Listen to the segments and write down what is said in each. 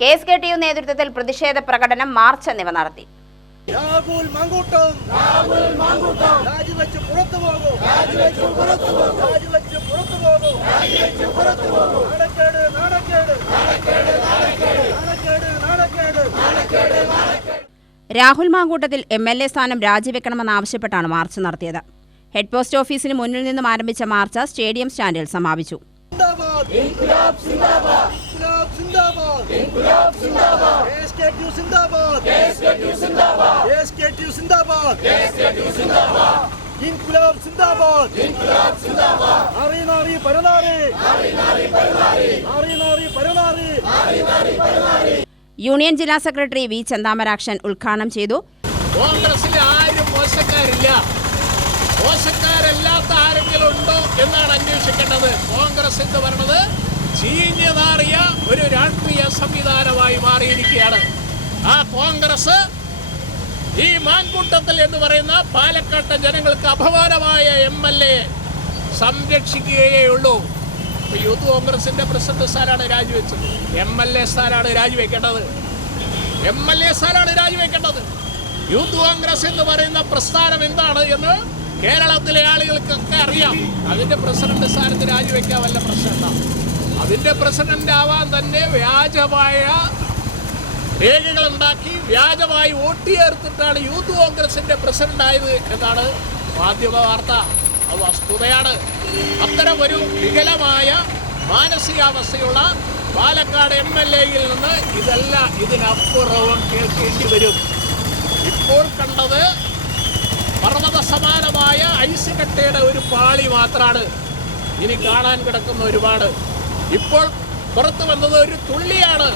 KSKTU നേതൃത്വത്തിൽ പ്രതിഷേധ പ്രകടനം, മാർച്ച് എന്നിവ നടത്തി. രാഹുൽ മാങ്കൂട്ടം രാജിവെച്ച് പുറത്തു പോകും. രാഹുൽ മാങ്കൂട്ടത്തിൽ MLA സ്ഥാനം രാജിവെക്കണമെന്നാവശ്യപ്പെട്ടാണ് മാർച്ച് നടത്തിയത്. ഹെഡ് പോസ്റ്റ് ഓഫീസിന് മുന്നിൽ നിന്നും ആരംഭിച്ച മാർച്ച് സ്റ്റേഡിയം സ്റ്റാൻഡിൽ സമാപിച്ചു. യൂണിയൻ ജില്ലാ സെക്രട്ടറി V. ചെന്താമരാക്ഷൻ ഉദ്ഘാടനം ചെയ്തു. കോൺഗ്രസിൽ ആരും മോശക്കാരില്ല, മോശക്കാരല്ലാത്ത ആരെങ്കിലും ഉണ്ടോ എന്നാണ് അന്വേഷിക്കേണ്ടത്. കോൺഗ്രസ് എന്ന് പറയുന്നത് ചീഞ്ഞു നാറിയ ഒരു രാഷ്ട്രീയ സംവിധാനമായി മാറിയിരിക്കുകയാണ്. ആ കോൺഗ്രസ് ഈ മാൻകൂട്ടത്തിൽ എന്ന് പറയുന്ന പാലക്കാട്ടെ ജനങ്ങൾക്ക് അപമാനമായ MLA സംരക്ഷിക്കുകയേ ഉള്ളൂ. യൂത്ത് കോൺഗ്രസിന്റെ പ്രസിഡന്റ് സ്ഥാനാണ് രാജിവെച്ചത്. MLA സ്ഥാനാണ് രാജിവെക്കേണ്ടത്. യൂത്ത് കോൺഗ്രസ് എന്ന് പറയുന്ന പ്രസ്ഥാനം എന്താണ് എന്ന് കേരളത്തിലെ ആളുകൾക്കൊക്കെ അറിയാം. അതിന്റെ പ്രസിഡന്റ് സ്ഥാനത്ത് രാജിവെക്കാൻ വല്ല പ്രശ്നമുണ്ടാവും? അതിന്റെ പ്രസിഡന്റ് ആവാൻ തന്നെ വ്യാജമായ രേഖകളുണ്ടാക്കി വ്യാജമായി വോട്ട് ചേർത്തിട്ടാണ് യൂത്ത് കോൺഗ്രസിന്റെ പ്രസിഡന്റ് ആയത് എന്നാണ് മാധ്യമ വാർത്ത. അത് വസ്തുതയാണ്. അത്തരം ഒരു വികലമായ മാനസികാവസ്ഥയുള്ള പാലക്കാട് MLAയിൽ നിന്ന് ഇതിനപ്പുറവും കേൾക്കേണ്ടി വരും. ഇപ്പോൾ കണ്ടത് പർവ്വത സമാനമായ ഐസ് കട്ടയുടെ ഒരു പാളി മാത്രമാണ്. ഇനി കാണാൻ കിടക്കുന്ന ഒരുപാട്. ഇപ്പോൾ പുറത്തു വന്നത് ഒരു തുള്ളിയാണ്.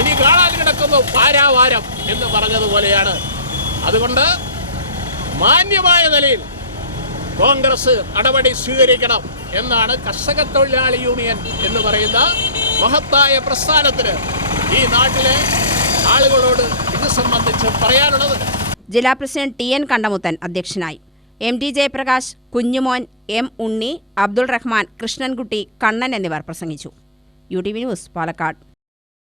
ഇനി കാണാൻ കിടക്കുന്നു പാരാവാരം എന്ന് പറഞ്ഞതുപോലെയാണ്. അതുകൊണ്ട് മാന്യമായ നിലയിൽ കോൺഗ്രസ് നടപടി സ്വീകരിക്കണം എന്നാണ് കർഷക തൊഴിലാളി യൂണിയൻ എന്ന് പറയുന്ന മഹത്തായ പ്രസ്ഥാനത്തിന് ഈ നാട്ടിലെ ആളുകളോട് ഇത് സംബന്ധിച്ച് പറയാനുള്ളത്. ജില്ലാ പ്രസിഡന്റ് TN കണ്ടമുത്തൻ അധ്യക്ഷനായി. MD Jayaprakash, Kunjumon, M. ഉണ്ണി, അബ്ദുൾ റഹ്മാൻ, കൃഷ്ണൻകുട്ടി, കണ്ണൻ എന്നിവർ പ്രസംഗിച്ചു. UTV news, Palakkad.